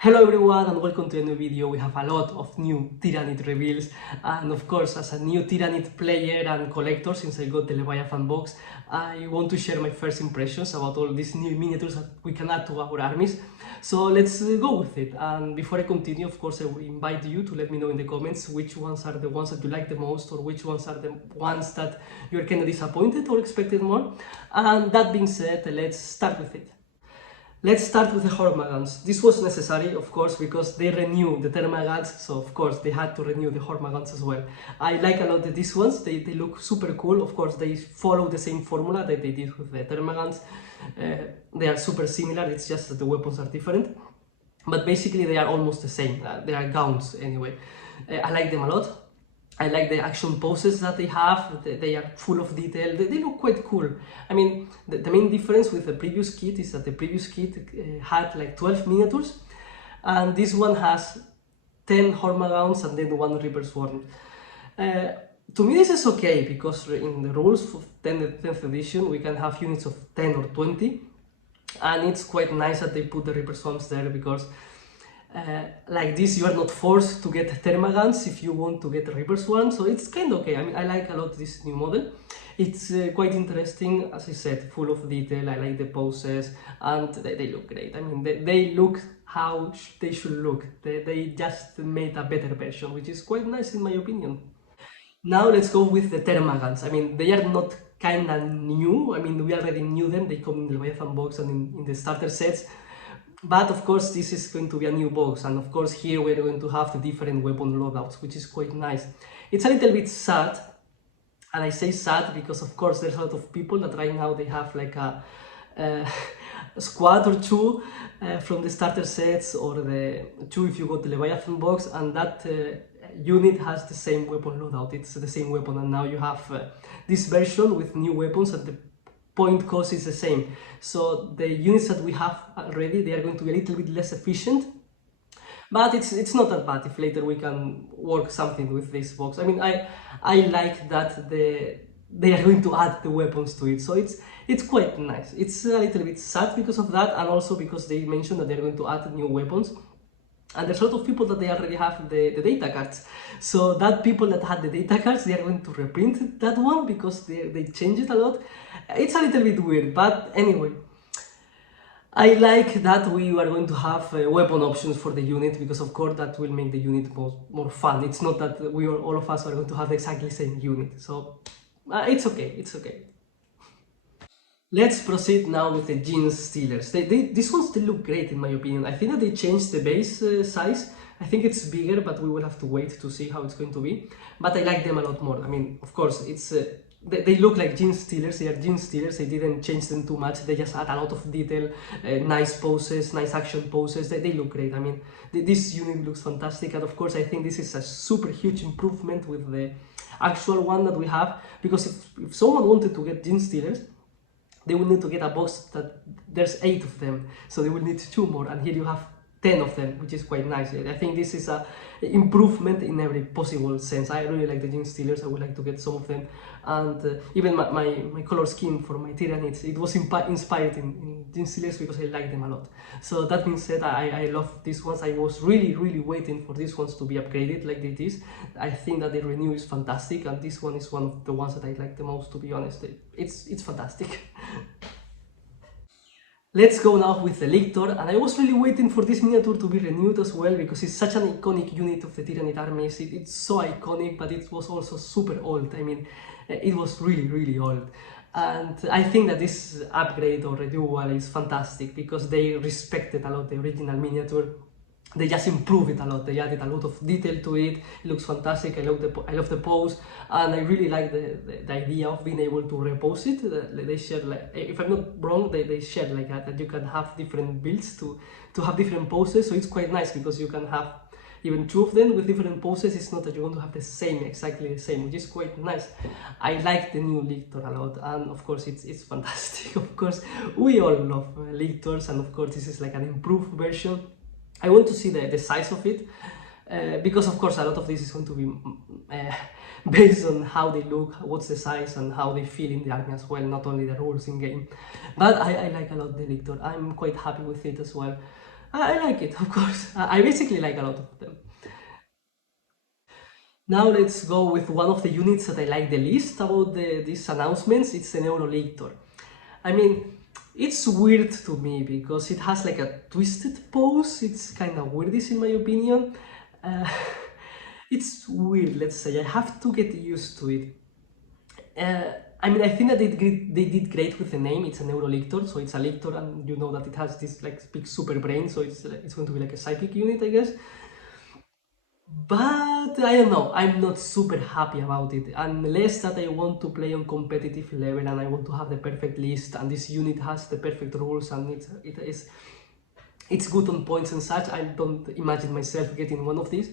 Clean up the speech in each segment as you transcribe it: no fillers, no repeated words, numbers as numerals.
Hello everyone and welcome to a new video. We have a lot of new Tyranid reveals, and of course as a new Tyranid player and collector, since I got the Leviathan box, I want to share my first impressions about all these new miniatures that we can add to our armies. So let's go with it. And before I continue, of course I will invite you to let me know in the comments which ones are the ones that you like the most, or which ones are the ones that you're kind of disappointed or expected more. And that being said, let's start with it. Let's start with the Hormagaunts. This was necessary, of course, because they renew the Termagants, so of course they had to renew the Hormagaunts as well. I like a lot these ones, they look super cool. Of course they follow the same formula that they did with the Termagants. They are super similar, it's just that the weapons are different. But basically they are almost the same, they are Gaunts anyway. I like them a lot. I like the action poses that they have, they are full of detail, they look quite cool. I mean, the main difference with the previous kit is that the previous kit had like 12 miniatures, and this one has 10 Hormagaunts and then 1 Reaper Swarm. To me this is okay, because in the rules for 10th edition we can have units of 10 or 20, and it's quite nice that they put the Reaper Swarms there, because like this you are not forced to get Termagants if you want to get a Reaper Swarm, so it's kind of okay. I mean, I like a lot this new model. It's quite interesting, as I said, full of detail. I like the poses, and they look great. I mean, they look how they should look. They just made a better version, which is quite nice in my opinion. Now let's go with the Termagants. I mean, they are not kinda new. I mean, we already knew them. They come in the Leviathan box and in the starter sets. But of course this is going to be a new box, and of course here we're going to have the different weapon loadouts, which is quite nice. It's a little bit sad, and I say sad because of course there's a lot of people that right now they have like a squad or two from the starter sets, or the two if you got the Leviathan box, and that unit has the same weapon loadout, it's the same weapon, and now you have this version with new weapons, and the point cost is the same. So the units that we have already, they are going to be a little bit less efficient, but it's not that bad if later we can work something with this box. I mean, I like that they are going to add the weapons to it, so it's quite nice. It's a little bit sad because of that, and also because they mentioned that they're going to add new weapons. And there's a lot of people that they already have the data cards. So that people that had the data cards, they are going to reprint that one because they changed it a lot. It's a little bit weird, but anyway. I like that we are going to have weapon options for the unit, because of course that will make the unit more fun. It's not that all of us are going to have exactly the same unit. So it's okay, it's okay. Let's proceed now with the Genestealers. These ones, they look great in my opinion. I think that they changed the base size. I think it's bigger, but we will have to wait to see how it's going to be. But I like them a lot more. I mean, of course, it's they look like Genestealers. They are Genestealers. They didn't change them too much. They just add a lot of detail, nice poses, nice action poses. They look great. I mean, this unit looks fantastic. And of course, I think this is a super huge improvement with the actual one that we have. Because if someone wanted to get Genestealers, they will need to get a box that there's 8 of them, so they will need 2 more, and here you have 10 of them, which is quite nice. I think this is a improvement in every possible sense. I really like the Genestealers. I would like to get some of them, and even my color scheme for my Tyranids, it was inspired in Genestealers because I like them a lot. So that being said, I love these ones. I was really waiting for these ones to be upgraded like it is. I think that the renew is fantastic, and this one is one of the ones that I like the most, to be honest. It's fantastic. Let's go now with the Lictor, and I was really waiting for this miniature to be renewed as well, because it's such an iconic unit of the Tyranid armies. It's so iconic, but it was also super old. I mean, it was really old. And I think that this upgrade or renewal is fantastic, because they respected a lot the original miniature. They just improved it a lot. They added a lot of detail to it. It looks fantastic. I love the pose, and I really like the idea of being able to repose it. They shared, like, if I'm not wrong, they shared like that you can have different builds to have different poses. So it's quite nice, because you can have even 2 of them with different poses. It's not that you're going to have the same, exactly the same, which is quite nice. I like the new Lictor a lot, and of course it's fantastic. Of course, we all love Lictors, and of course this is like an improved version. I want to see the size of it, because of course a lot of this is going to be based on how they look, what's the size, and how they feel in the army as well, not only the rules in game. But I like a lot the Lictor. I'm quite happy with it as well. I like it, of course. I basically like a lot of them. Now let's go with one of the units that I like the least about these announcements. It's the Neurolictor. I mean, it's weird to me because it has like a twisted pose. It's kind of weirdish in my opinion. Uh, it's weird, let's say. I have to get used to it. I mean, I think that they did great with the name. It's a Neurolictor, so it's a lictor, and you know that it has this like big super brain, so it's going to be like a psychic unit, I guess. But I don't know, I'm not super happy about it, unless that I want to play on competitive level and I want to have the perfect list and this unit has the perfect rules and it's good on points and such. I don't imagine myself getting one of these,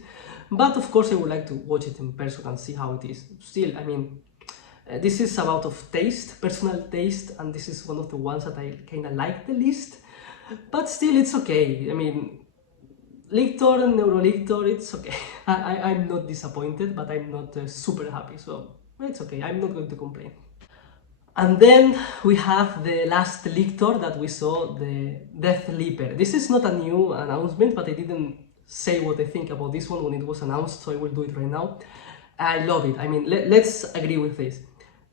but of course I would like to watch it in person and see how it is. Still, I mean, this is about of taste, personal taste, and this is one of the ones that I kind of like the least, but still it's okay. I mean, Lictor and Neurolictor, it's okay. I'm not disappointed, but I'm not super happy, so it's okay. I'm not going to complain. And then we have the last Lictor that we saw, the Deathleaper. This is not a new announcement, but I didn't say what I think about this one when it was announced, so I will do it right now. I love it. I mean, let's agree with this.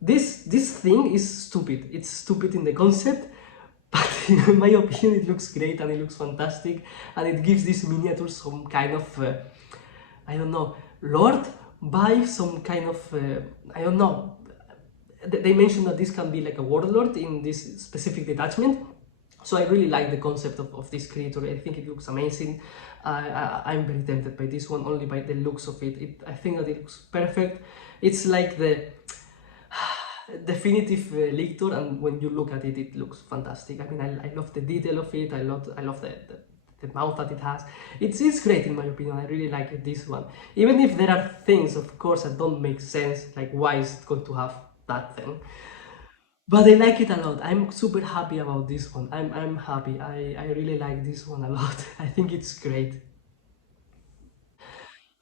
This thing is stupid. It's stupid in the concept, but in my opinion it looks great and it looks fantastic and it gives this miniature some kind of, I don't know, lord vibe, some kind of, I don't know. They mentioned that this can be like a warlord in this specific detachment. So I really like the concept of this creature. I think it looks amazing. I'm very tempted by this one, only by the looks of it. I think that it looks perfect. It's like the definitive Lictor, and when you look at it, it looks fantastic. I mean, I love the detail of it. I love the mouth that it has. It's great in my opinion. I really like this one. Even if there are things, of course, that don't make sense, like why is it going to have that thing? But I like it a lot. I'm super happy about this one. I'm happy. I really like this one a lot. I think it's great.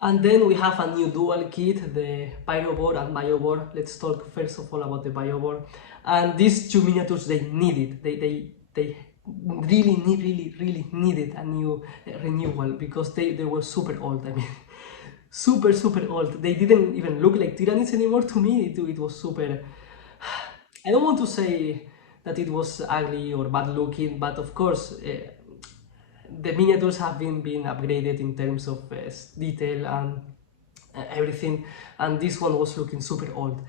And then we have a new dual kit, the Pyrovore and Biovore. Let's talk first of all about the Biovore. And these two miniatures, they need it. They really needed a new renewal because they were super old. I mean, super old. They didn't even look like Tyranids anymore to me. It was super. I don't want to say that it was ugly or bad looking, but of course, the miniatures have been upgraded in terms of detail and everything, and this one was looking super old.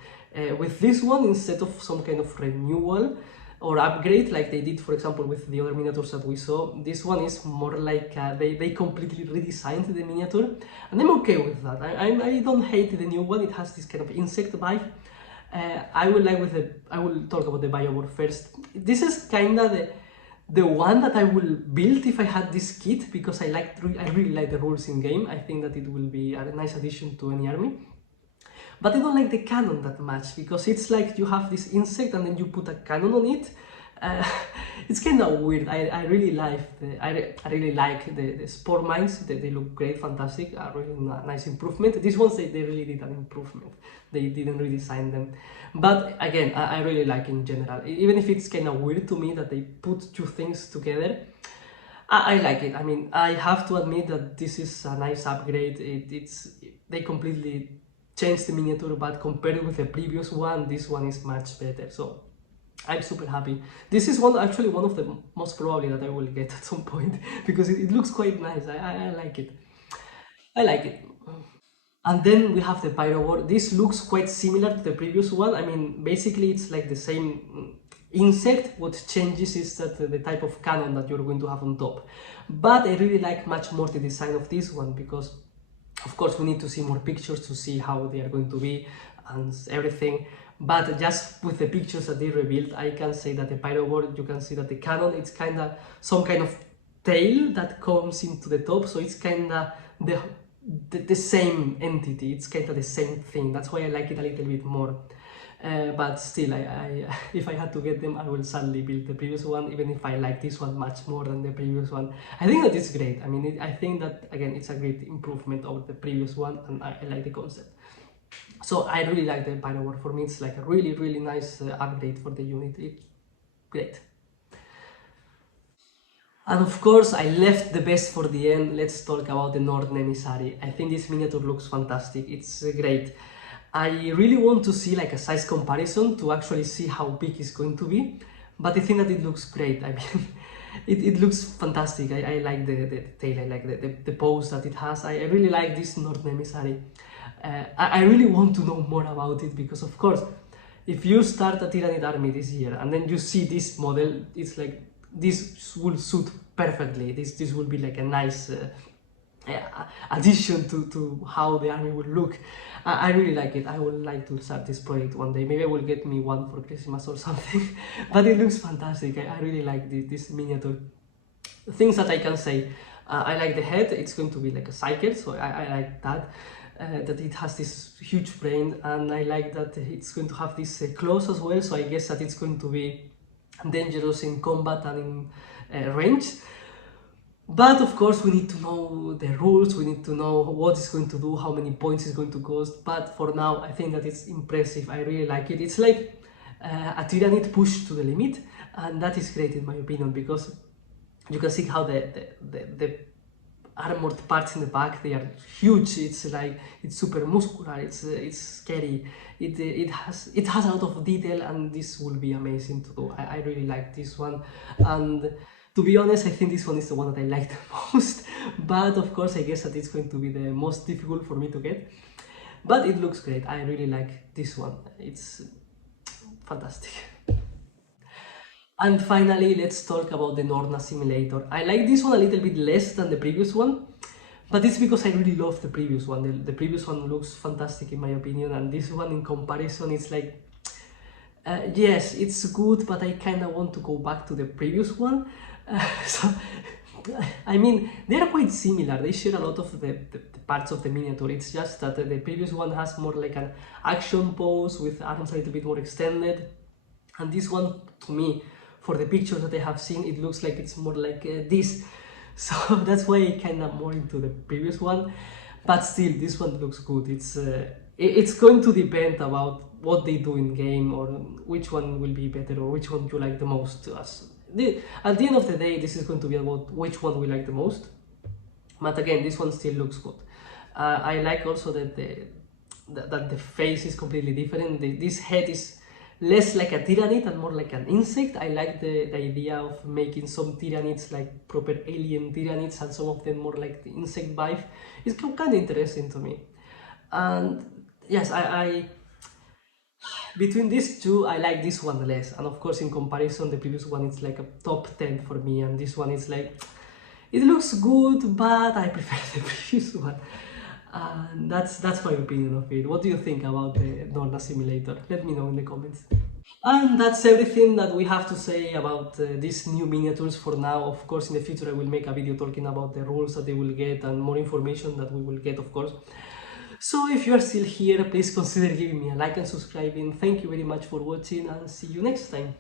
With this one, instead of some kind of renewal or upgrade like they did, for example, with the other miniatures that we saw, this one is more like they completely redesigned the miniature, and I'm okay with that. I don't hate the new one. It has this kind of insect vibe. I will talk about the Biowar first. This is kinda the one that I will build if I had this kit, because I really like the rules in game. I think that it will be a nice addition to any army. But I don't like the cannon that much, because it's like you have this insect and then you put a cannon on it. Uh, it's kind of weird. I really like I really like the spore mines. They look great, fantastic, a really nice improvement. These ones they really did an improvement. They didn't redesign them, but again I really like in general. Even if it's kind of weird to me that they put two things together, I like it. I mean, I have to admit that this is a nice upgrade. They completely changed the miniature, but compared with the previous one, this one is much better. So I'm super happy. This is actually one of the most probably that I will get at some point because it looks quite nice. I like it. I like it. And then we have the Pyrovore. This looks quite similar to the previous one. I mean, basically it's like the same insect. What changes is that the type of cannon that you're going to have on top. But I really like much more the design of this one, because of course we need to see more pictures to see how they are going to be and everything. But just with the pictures that they revealed, I can say that the Pyrovore, you can see that the cannon, it's kind of some kind of tail that comes into the top, so it's kind of the same entity. It's kind of the same thing. That's why I like it a little bit more. But still, if I had to get them, I will sadly build the previous one, even if I like this one much more than the previous one. I think that it's great. I mean, I think that, again, it's a great improvement over the previous one, and I like the concept. So I really like the Pyrovore. For me, it's like a really nice upgrade for the unit. It's great. And of course, I left the best for the end. Let's talk about the Norn Emissary. I think this miniature looks fantastic. It's great. I really want to see like a size comparison to actually see how big it's going to be. But I think that it looks great. I mean, it looks fantastic. I like the tail. I like the pose that it has. I really like this Norn Emissary. I really want to know more about it because, of course, if you start a Tyranid army this year and then you see this model, it's like this will suit perfectly. This will be like a nice addition to how the army will look. I really like it. I would like to start this project one day. Maybe I will get me one for Christmas or something. But it looks fantastic. I really like this miniature. Things that I can say. I like the head. It's going to be like a cycle, so I like that. That it has this huge brain, and I like that it's going to have this claws as well, so I guess that it's going to be dangerous in combat and in range. But of course we need to know the rules, we need to know what it's going to do, how many points it's going to cost, but for now I think that it's impressive. I really like it. It's like a Tyranid pushed to the limit, and that is great in my opinion, because you can see how the armored parts in the back, they are huge. It's like, it's super muscular, it's scary, it has a lot of detail, and this will be amazing to do. I really like this one, and to be honest, I think this one is the one that I like the most, but of course I guess that it's going to be the most difficult for me to get, but it looks great. I really like this one. It's fantastic. And finally, let's talk about the Norn Assimilator. I like this one a little bit less than the previous one, but it's because I really love the previous one. The previous one looks fantastic in my opinion, and this one in comparison, it's like, yes, it's good, but I kind of want to go back to the previous one. So, I mean, they are quite similar. They share a lot of the parts of the miniature. It's just that the previous one has more like an action pose with arms a little bit more extended, and this one, to me, for the pictures that I have seen, it looks like it's more like this. So that's why I kind of more into the previous one, but still this one looks good. It's going to depend about what they do in game, or which one will be better, or which one you like the most. At the end of the day, this is going to be about which one we like the most, but again, this one still looks good. I like also that the face is completely different. This head is less like a Tyranid and more like an insect. I like the idea of making some Tyranids like proper alien Tyranids, and some of them more like the insect vibe. It's kind of interesting to me. And yes, between these two, I like this one less. And of course, in comparison, the previous one is like a top 10 for me, and this one is like, it looks good, but I prefer the previous one. And that's my opinion of it. What do you think about the Norn Assimilator? Let me know in the comments. And that's everything that we have to say about these new miniatures for now. Of course, in the future I will make a video talking about the rules that they will get and more information that we will get, of course. So if you are still here, please consider giving me a like and subscribing. Thank you very much for watching, and see you next time.